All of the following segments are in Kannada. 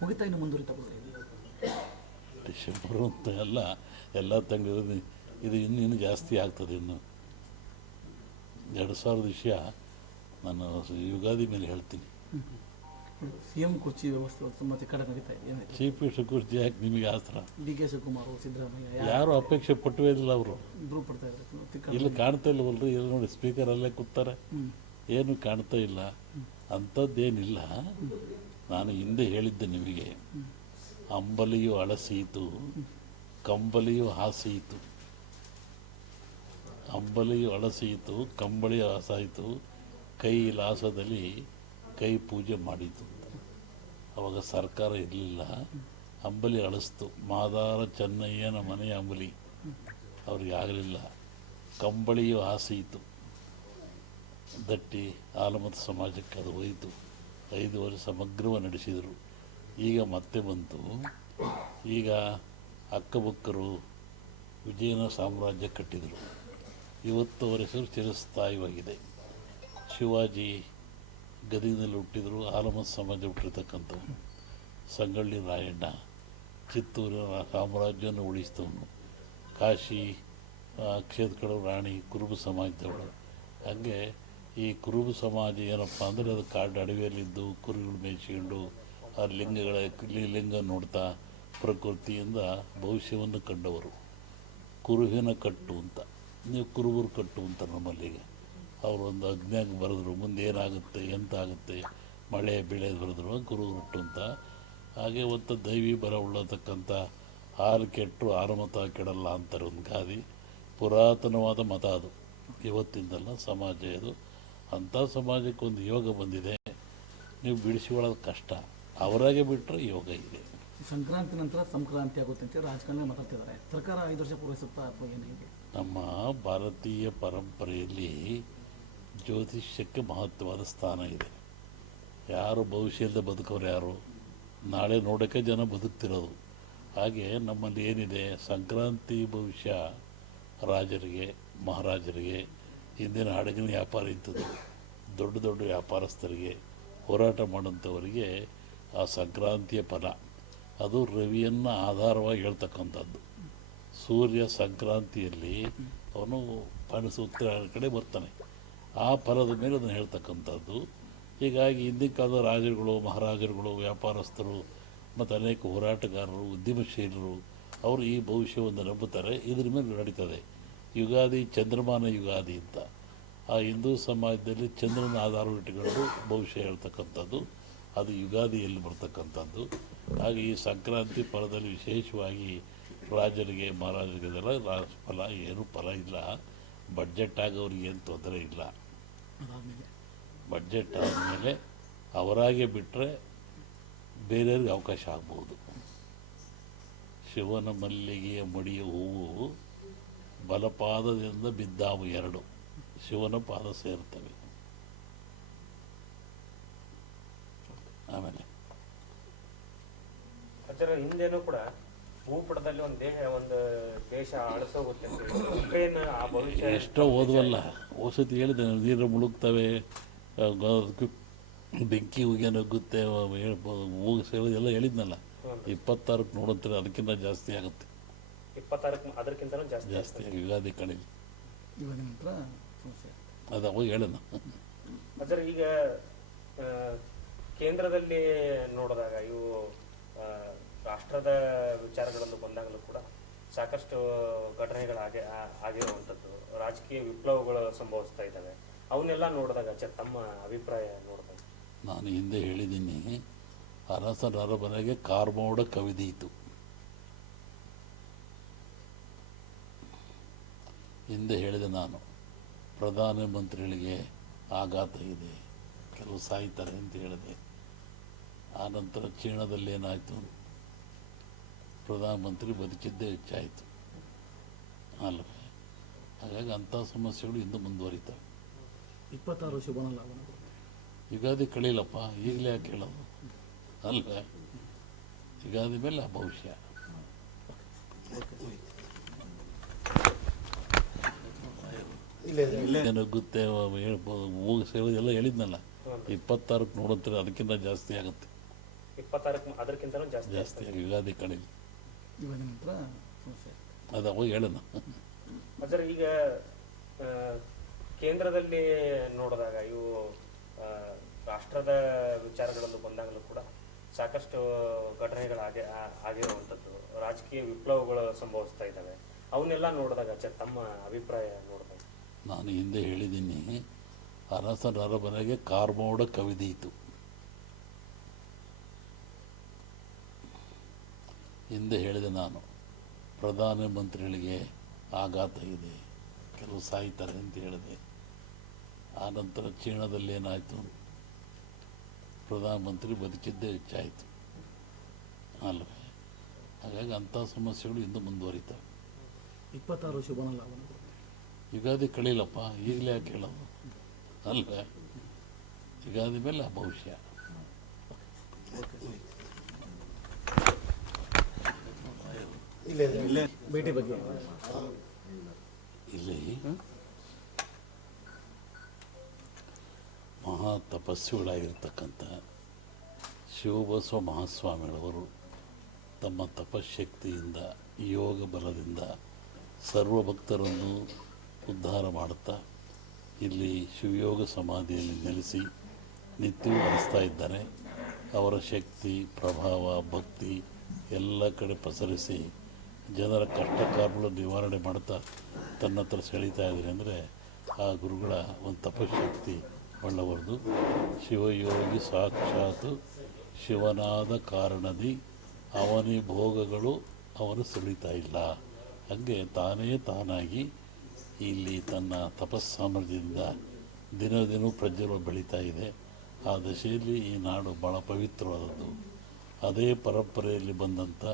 ಮುಗಿತಾ ಇನ್ನು ಮುಂದುವರಿತಾ ಹೋದರೆ ಡಿಸೆಂಬರು ಅಂತ ಎಲ್ಲ ತಂಗಿರೋದು ಇದು ಇನ್ನೂ ಜಾಸ್ತಿ ಆಗ್ತದೆ. ಇನ್ನು 2000 ವಿಷಯ ನಾನು ಯುಗಾದಿ ಮೇಲೆ ಹೇಳ್ತೀನಿ. ಸಿ ಎಂ ಕುರ್ಚಿ ವ್ಯವಸ್ಥೆ ತುಂಬ ಕಡೆ ನಡೀತಾ ಇದೆ. ಚೀಫ್ ಮಿನಿಸ್ಟರ್ ಕುರ್ಚಿ ಯಾಕೆ ನಿಮಗೆ ಆಸರ? ಡಿ ಕೆ ಶಿವಕುಮಾರ್, ಸಿದ್ದರಾಮಯ್ಯ ಯಾರು ಅಪೇಕ್ಷೆ ಪಟ್ಟವೇ ಇಲ್ಲ. ಅವರು ಇಬ್ಬರು ಪಡ್ತಾ ಇದ್ದಾರೆ. ಇಲ್ಲಿ ಕಾಣ್ತಾ ಇಲ್ಲವಲ್ರಿ? ಇಲ್ಲಿ ನೋಡಿ, ಸ್ಪೀಕರ್ ಅಲ್ಲೇ ಕೂತಾರೆ, ಏನು ಕಾಣ್ತಾ ಇಲ್ಲ. ಅಂಥದ್ದೇನಿಲ್ಲ. ನಾನು ಹಿಂದೆ ಹೇಳಿದ್ದೆ ನಿಮಗೆ, ಅಂಬಲಿಯು ಅಳಸೀತು, ಕಂಬಳಿಯು ಹಾಸಿಯಿತು. ಅಂಬಲಿಯು ಅಳಸೀತು, ಕಂಬಳಿಯು ಹಾಸಾಯಿತು, ಕೈ ಲಾಸದಲ್ಲಿ ಕೈ ಪೂಜೆ ಮಾಡಿತು. ಅವಾಗ ಸರ್ಕಾರ ಇರಲಿಲ್ಲ, ಅಂಬಲಿ ಅಳಿಸ್ತು. ಮಾದಾರ ಚೆನ್ನಯ್ಯನ ಮನೆಯ ಅಂಬಲಿ ಅವ್ರಿಗೆ ಆಗಲಿಲ್ಲ. ಕಂಬಳಿಯು ಹಾಸಿಯಿತು, ದಟ್ಟಿ ಆಲಮತ ಸಮಾಜಕ್ಕೆ ಅದು ಹೋಯಿತು. 5 ವರ್ಷ ಸಮಗ್ರವಾಗಿ ನಡೆಸಿದರು. ಈಗ ಮತ್ತೆ ಬಂತು. ಈಗ ಅಕ್ಕಬಕ್ಕರು ವಿಜಯನ ಸಾಮ್ರಾಜ್ಯ ಕಟ್ಟಿದರು. ಇವತ್ತು ಅವರ ಹೆಸರು ಚಿರಸ್ಥಾಯಿಯಾಗಿದೆ. ಶಿವಾಜಿ ಗದಗಿನಲ್ಲಿ ಹುಟ್ಟಿದರು, ಆಲಮತ ಸಮಾಜ ಹುಟ್ಟಿರ್ತಕ್ಕಂಥವನು. ಸಂಗೊಳ್ಳಿ ರಾಯಣ್ಣ ಚಿತ್ತೂರಿನ ಸಾಮ್ರಾಜ್ಯವನ್ನು ಉಳಿಸಿದವನು. ಕಾಶಿ ಕ್ಷೇತ್ರಗಳು ರಾಣಿ ಕುರುಬ ಸಮಾಜದವಳು. ಹಾಗೆ ಈ ಕುರುಬ ಸಮಾಜ ಏನಪ್ಪ ಅಂದರೆ, ಅದು ಕಾಡು ಅಡವಿಯಲ್ಲಿದ್ದು ಕುರಿಗಳು ಮೇಯಿಸಿಕೊಂಡು ಆ ಲಿಂಗ ನೋಡ್ತಾ ಪ್ರಕೃತಿಯಿಂದ ಭವಿಷ್ಯವನ್ನು ಕಂಡವರು. ಕುರುಹಿನ ಕಟ್ಟು ಅಂತ, ನೀವು ಕುರುಬರು ಕಟ್ಟು ಅಂತ ನಮ್ಮಲ್ಲಿಗೆ ಅವರು ಒಂದು ಅಜ್ಞಾನ ಬರೆದ್ರು, ಮುಂದೆ ಏನಾಗುತ್ತೆ ಎಂತ ಆಗುತ್ತೆ, ಮಳೆ ಬೆಳೆ ಬರೆದ್ರು ಕುರುಬರು ಅಂತ. ಹಾಗೆ ಒಂದು ದೈವಿ ಬರ ಉಳ್ಳತಕ್ಕಂಥ ಹಾಲು ಕೆಟ್ಟರು ಆರಮತ ಕೆಡಲ್ಲ ಅಂತಾರೆ ಒಂದು ಗಾದಿ. ಪುರಾತನವಾದ ಮತ ಅದು, ಇವತ್ತಿಂದಲ್ಲ ಸಮಾಜ ಇದು. ಅಂಥ ಸಮಾಜಕ್ಕೆ ಒಂದು ಯೋಗ ಬಂದಿದೆ, ನೀವು ಬಿಡಿಸಿಕೊಳ್ಳೋದು ಕಷ್ಟ. ಅವರಾಗೆ ಬಿಟ್ಟರೆ ಯೋಗ ಇದೆ. ಸಂಕ್ರಾಂತಿ ನಂತರ ಸಂಕ್ರಾಂತಿ ಆಗುತ್ತೆ ಅಂತ ರಾಜಕಾರಣ ಮಾತಾಡ್ತಿದ್ದಾರೆ. ಸರ್ಕಾರ 5 ವರ್ಷ ಪೂರೈಸುತ್ತಾ ಅಥವಾ ಏನಿದೆ? ನಮ್ಮ ಭಾರತೀಯ ಪರಂಪರೆಯಲ್ಲಿ ಜ್ಯೋತಿಷ್ಯಕ್ಕೆ ಮಹತ್ವವಾದ ಸ್ಥಾನ ಇದೆ. ಯಾರು ಭವಿಷ್ಯದ ಬದುಕೋರು ಯಾರು? ನಾಳೆ ನೋಡೋಕ್ಕೆ ಜನ ಬದುಕ್ತಿರೋದು. ಹಾಗೆ ನಮ್ಮಲ್ಲಿ ಏನಿದೆ, ಸಂಕ್ರಾಂತಿ ಭವಿಷ್ಯ ರಾಜರಿಗೆ, ಮಹಾರಾಜರಿಗೆ, ಹಿಂದಿನ ಹಡಗಿನ ವ್ಯಾಪಾರ ಇದ್ದದ್ದು, ದೊಡ್ಡ ದೊಡ್ಡ ವ್ಯಾಪಾರಸ್ಥರಿಗೆ, ಹೋರಾಟ ಮಾಡೋಂಥವರಿಗೆ ಆ ಸಂಕ್ರಾಂತಿಯ ಫಲ ಅದು ರವಿಯನ್ನು ಆಧಾರವಾಗಿ ಹೇಳ್ತಕ್ಕಂಥದ್ದು. ಸೂರ್ಯ ಸಂಕ್ರಾಂತಿಯಲ್ಲಿ ಅವನು ಉತ್ತರ ಕಡೆ ಬರ್ತಾನೆ, ಆ ಫಲದ ಮೇಲೆ ಅದನ್ನು ಹೇಳ್ತಕ್ಕಂಥದ್ದು. ಹೀಗಾಗಿ ಹಿಂದಿನ ಕಾಲದ ರಾಜರುಗಳು, ಮಹಾರಾಜರುಗಳು, ವ್ಯಾಪಾರಸ್ಥರು ಮತ್ತು ಅನೇಕ ಹೋರಾಟಗಾರರು, ಉದ್ಯಮಶೀಲರು ಅವರು ಈ ಭವಿಷ್ಯವನ್ನು ನಂಬುತ್ತಾರೆ. ಇದ್ರ ಮೇಲೆ ನಡೀತದೆ. ಯುಗಾದಿ ಚಂದ್ರಮಾನ ಯುಗಾದಿ ಅಂತ ಆ ಹಿಂದೂ ಸಮಾಜದಲ್ಲಿ ಚಂದ್ರನ ಆಧಾರವಿಟ್ಟುಕೊಂಡು ಭವಿಷ್ಯ ಹೇಳ್ತಕ್ಕಂಥದ್ದು, ಅದು ಯುಗಾದಿಯಲ್ಲಿ ಬರ್ತಕ್ಕಂಥದ್ದು. ಹಾಗೆ ಈ ಸಂಕ್ರಾಂತಿ ಫಲದಲ್ಲಿ ವಿಶೇಷವಾಗಿ ರಾಜರಿಗೆ, ಮಹಾರಾಜರಿಗೆಲ್ಲ ಫಲ ಏನೂ ಫಲ ಇಲ್ಲ. ಬಡ್ಜೆಟ್ ಆಗೋರಿಗೆ ಏನು ತೊಂದರೆ ಇಲ್ಲ. ಬಡ್ಜೆಟ್ ಆದಮೇಲೆ ಅವರಾಗೆ ಬಿಟ್ಟರೆ ಬೇರೆಯವ್ರಿಗೆ ಅವಕಾಶ ಆಗ್ಬೋದು. ಶಿವನ ಮಲ್ಲಿಗೆಯ ಮುಡಿಯ ಹೂವು ಬಲಪಾದದಿಂದ ಬಿದ್ದಾವು 2 ಶಿವನ ಪಾದ ಸೇರ್ತವೆ. ಆಮೇಲೆ ಹಿಂದೇನೂ ಕೂಡ ಭೂಪಟದಲ್ಲಿ ಒಂದು ದೇಶ ಅಳಿಸೋಗುತ್ತೆ ಆ ಭವಿಷ್ಯ ಎಷ್ಟೋ ಓದುವಲ್ಲ. ಔಷಧಿ ಹೇಳಿದೆ, ನೀರು ಮುಳುಗ್ತವೆ, ಬೆಂಕಿ ಉಗಿಯ ನುಗ್ಗುತ್ತೆ, ಎಲ್ಲ ಹೇಳಿದ್ನಲ್ಲ. 26ಕ್ಕೆ ನೋಡುತ್ತಾರೆ, ಅದಕ್ಕಿಂತ ಜಾಸ್ತಿ ಆಗುತ್ತೆ. 26 ಅದಕ್ಕಿಂತ ಜಾಸ್ತಿ ಯುಗಾದಿ ಕಡೆಗೆ ಅದು ಅವಾಗ ಹೇಳೋಣ. ಸರ್, ಈಗ ಕೇಂದ್ರದಲ್ಲಿ ನೋಡಿದಾಗ ಇವು ರಾಷ್ಟ್ರದ ವಿಚಾರಗಳನ್ನು ಬಂದಾಗಲೂ ಕೂಡ ಸಾಕಷ್ಟು ಘಟನೆಗಳಾಗಿರುವಂಥದ್ದು, ರಾಜಕೀಯ ವಿಪ್ಲವಗಳು ಸಂಭವಿಸ್ತಾ ಇದ್ದಾವೆ. ಅವನ್ನೆಲ್ಲ ನೋಡಿದಾಗ ತಮ್ಮ ಅಭಿಪ್ರಾಯ ನೋಡಿದಾಗ? ನಾನು ಹಿಂದೆ ಹೇಳಿದ್ದೀನಿ, ಅರಸನ ಅರಮನೆಗೆ ಕಾರ್ಮೋಡ ಕವಿದೀತು. ಹಿಂದೆ ಹೇಳಿದೆ ನಾನು, ಪ್ರಧಾನಮಂತ್ರಿಗಳಿಗೆ ಆಘಾತ ಇದೆ, ಕೆಲವು ಸಾಯ್ತಾರೆ ಅಂತ ಹೇಳಿದೆ. ಆನಂತರ ಚೀನಾದಲ್ಲಿ ಏನಾಯಿತು, ಪ್ರಧಾನಮಂತ್ರಿ ಬದುಕಿದ್ದೇ ಹೆಚ್ಚಾಯಿತು ಅಲ್ವೇ? ಹಾಗಾಗಿ ಅಂಥ ಸಮಸ್ಯೆಗಳು ಇನ್ನೂ ಮುಂದುವರಿತವೆ. 26 ಶುಭನಲ್ಲ, ಯುಗಾದಿ ಕಳೀಲಪ್ಪ, ಈಗಲೇ ಯಾಕೆ ಹೇಳೋದು ಅಲ್ವೇ? ಯುಗಾದಿ ಮೇಲೆ ಆ ಭವಿಷ್ಯ. ನುಗ್ಗುತ್ತೆ, ಹೇಳ್ಬೋದು, ಎಲ್ಲ ಹೇಳಿದ್ನಲ್ಲ. 26ಕ್ಕೆ ನೋಡುತ್ತಾರೆ, ಅದಕ್ಕಿಂತ ಜಾಸ್ತಿ ಆಗುತ್ತೆ. 26 ಅದಕ್ಕಿಂತಲೂ ಜಾಸ್ತಿ ಜಾಸ್ತಿ ಯುಗಾದಿ ಕಡೆ ಇವಾಗ ನಂತರ ಸಮಸ್ಯೆ. ಅದು ಅವಾಗ ಹೇಳೋಣ. ಸರ್ ಈಗ ಆ, ಕೇಂದ್ರದಲ್ಲಿ ನೋಡಿದಾಗ ಇವು ರಾಷ್ಟ್ರದ ವಿಚಾರಗಳಲ್ಲೂ ಬಂದಾಗಲೂ ಕೂಡ ಸಾಕಷ್ಟು ಆಗಿರುವಂಥದ್ದು ರಾಜಕೀಯ ವಿಪ್ಲವಗಳು ಸಂಭವಿಸ್ತಾ ಇದ್ದಾವೆ. ಅವನ್ನೆಲ್ಲ ನೋಡಿದಾಗ ತಮ್ಮ ಅಭಿಪ್ರಾಯ ನೋಡಿದಾಗ? ನಾನು ಹಿಂದೆ ಹೇಳಿದ್ದೀನಿ, ಅರಸನ ಅರಮನೆಗೆ ಕಾರ್ಮೋಡ ಕವಿದೀತು. ಹಿಂದೆ ಹೇಳಿದೆ ನಾನು, ಪ್ರಧಾನಮಂತ್ರಿಗಳಿಗೆ ಆಘಾತ ಇದೆ, ಕೆಲವು ಸಾಯ್ತಾರೆ ಅಂತ ಹೇಳಿದೆ. ಆನಂತರ ಚೀನಾದಲ್ಲಿ ಏನಾಯಿತು, ಪ್ರಧಾನಮಂತ್ರಿ ಬದುಕಿದ್ದೇ ಹೆಚ್ಚಾಯಿತು ಅಲ್ವೇ. ಹಾಗಾಗಿ ಅಂಥ ಸಮಸ್ಯೆಗಳು ಇನ್ನೂ ಮುಂದುವರಿತವೆ. 26 ಶುಭನ ಲಾಭ. ಯುಗಾದಿ ಕಳೀಲಪ್ಪ, ಈಗಲೇ ಯಾಕೆ ಹೇಳೋದು ಅಲ್ವೇ. ಯುಗಾದಿ ಮೇಲೆ ಆ ಭವಿಷ್ಯ. ಭೇಟಿ ಬಗ್ಗೆ ಇಲ್ಲಿ ಮಹಾ ತಪಸ್ವಿಗಳಾಗಿರ್ತಕ್ಕಂಥ ಶಿವಬಸವ ಮಹಾಸ್ವಾಮಿಗಳವರು ತಮ್ಮ ತಪಶಕ್ತಿಯಿಂದ, ಯೋಗ ಬಲದಿಂದ ಸರ್ವಭಕ್ತರನ್ನು ಉದ್ಧಾರ ಮಾಡುತ್ತಾ ಇಲ್ಲಿ ಶಿವಯೋಗ ಸಮಾಧಿಯಲ್ಲಿ ನೆಲೆಸಿ ನಿತ್ಯವೂ ಹರಿಸ್ತಾ ಇದ್ದಾರೆ. ಅವರ ಶಕ್ತಿ, ಪ್ರಭಾವ, ಭಕ್ತಿ ಎಲ್ಲ ಕಡೆ ಪಸರಿಸಿ ಜನರ ಕಷ್ಟ ಕಾರ್ಯಗಳು ನಿವಾರಣೆ ಮಾಡ್ತಾ ತನ್ನ ಹತ್ರ ಸೆಳೀತಾ ಇದ್ದಾರೆ. ಅಂದರೆ ಆ ಗುರುಗಳ ಒಂದು ತಪಶಕ್ತಿ ಒಳ್ಳವರದು. ಶಿವಯೋಗಿ ಸಾಕ್ಷಾತ್ ಶಿವನಾದ ಕಾರಣದಿ ಅವನಿ ಭೋಗಗಳು ಅವನು ಸೆಳೀತಾ ಇಲ್ಲ. ಹಾಗೆ ತಾನೇ ತಾನಾಗಿ ಇಲ್ಲಿ ತನ್ನ ತಪಸ್ಸಾಮರ್ಥ್ಯದಿಂದ ದಿನ ಪ್ರಜ್ವಲ ಬೆಳೀತಾ ಇದೆ. ಆ ದಶೆಯಲ್ಲಿ ಈ ನಾಡು ಭಾಳ ಪವಿತ್ರವಾದದ್ದು. ಅದೇ ಪರಂಪರೆಯಲ್ಲಿ ಬಂದಂಥ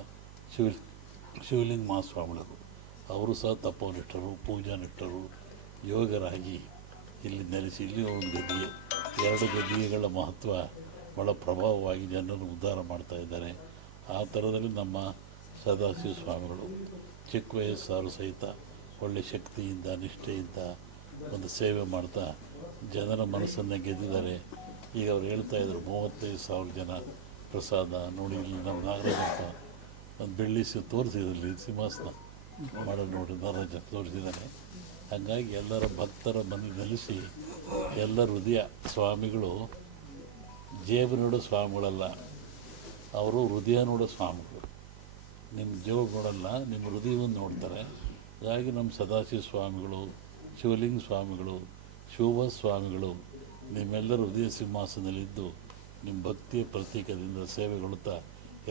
ಶಿವಲಿಂಗ ಮಹಾಸ್ವಾಮಿಗಳು ಅವರು ಸಹ ತಪೋನಿಷ್ಠರು, ಪೂಜಾನಿಷ್ಠರು, ಯೋಗರಾಗಿ ಇಲ್ಲಿ ನೆಲೆಸಿ ಇಲ್ಲಿ ಒಂದು ಗದ್ದಿಗೆ, 2 ಗದ್ದಿಗೆಗಳ ಮಹತ್ವ ಭಾಳ ಪ್ರಭಾವವಾಗಿ ಜನರನ್ನು ಉದ್ಧಾರ ಮಾಡ್ತಾ ಇದ್ದಾರೆ. ಆ ಥರದಲ್ಲಿ ನಮ್ಮ ಸದಾಶಿವ ಸ್ವಾಮಿಗಳು ಚಿಕ್ಕ ವಯಸ್ಸಾರು ಸಹಿತ ಒಳ್ಳೆ ಶಕ್ತಿಯಿಂದ, ನಿಷ್ಠೆಯಿಂದ ಒಂದು ಸೇವೆ ಮಾಡ್ತಾ ಜನರ ಮನಸ್ಸನ್ನು ಗೆದ್ದಿದ್ದಾರೆ. ಈಗ ಅವ್ರು ಹೇಳ್ತಾ ಇದ್ರು 35,000 ಜನ ಪ್ರಸಾದ ನೋಡಿ. ಇಲ್ಲಿ ನಮ್ಮ ನಾಗರಾಜಪ್ಪ ಒಂದು ಬೆಳ್ಳಿ ತೋರಿಸಿದ್ರಲ್ಲಿ ಸಿಂಹಾಸನ ಮಾಡೋದು ನೋಡಿ, ನಾಗರಾಜ ತೋರಿಸಿದ್ದಾನೆ. ಹಾಗಾಗಿ ಎಲ್ಲರ ಭಕ್ತರ ಮನೆ ನೆಲೆಸಿ ಎಲ್ಲರ ಹೃದಯ, ಸ್ವಾಮಿಗಳು ಜೇಬು ನೋಡೋ ಸ್ವಾಮಿಗಳಲ್ಲ, ಅವರು ಹೃದಯ ನೋಡೋ ಸ್ವಾಮಿಗಳು. ನಿಮ್ಮ ಜೇಬು ನೋಡಲ್ಲ, ನಿಮ್ಮ ಹೃದಯವನ್ನು ನೋಡ್ತಾರೆ. ಹಾಗಾಗಿ ನಮ್ಮ ಸದಾಶಿವ ಸ್ವಾಮಿಗಳು, ಶಿವಲಿಂಗ ಸ್ವಾಮಿಗಳು, ಶಿವ ಸ್ವಾಮಿಗಳು ನಿಮ್ಮೆಲ್ಲರ ಹೃದಯ ಸಿಂಹಾಸನದಲ್ಲಿದ್ದು ನಿಮ್ಮ ಭಕ್ತಿಯ ಪ್ರತೀಕದಿಂದ ಸೇವೆಗೊಳ್ಳುತ್ತಾ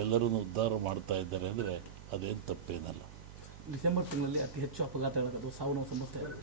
ಎಲ್ಲರನ್ನು ಉದ್ಧಾರ ಮಾಡ್ತಾ ಇದ್ದಾರೆ. ಅಂದರೆ ಅದೇನು ತಪ್ಪೇನಲ್ಲ. ಡಿಸೆಂಬರ್ ತಿಂಗಳಲ್ಲಿ ಅತಿ ಹೆಚ್ಚು ಅಪಘಾತಗಳಾಗೋದು, ಸಾವು ನೋವು ಸಂಭವಿಸ್ತಾ ಇದೆ.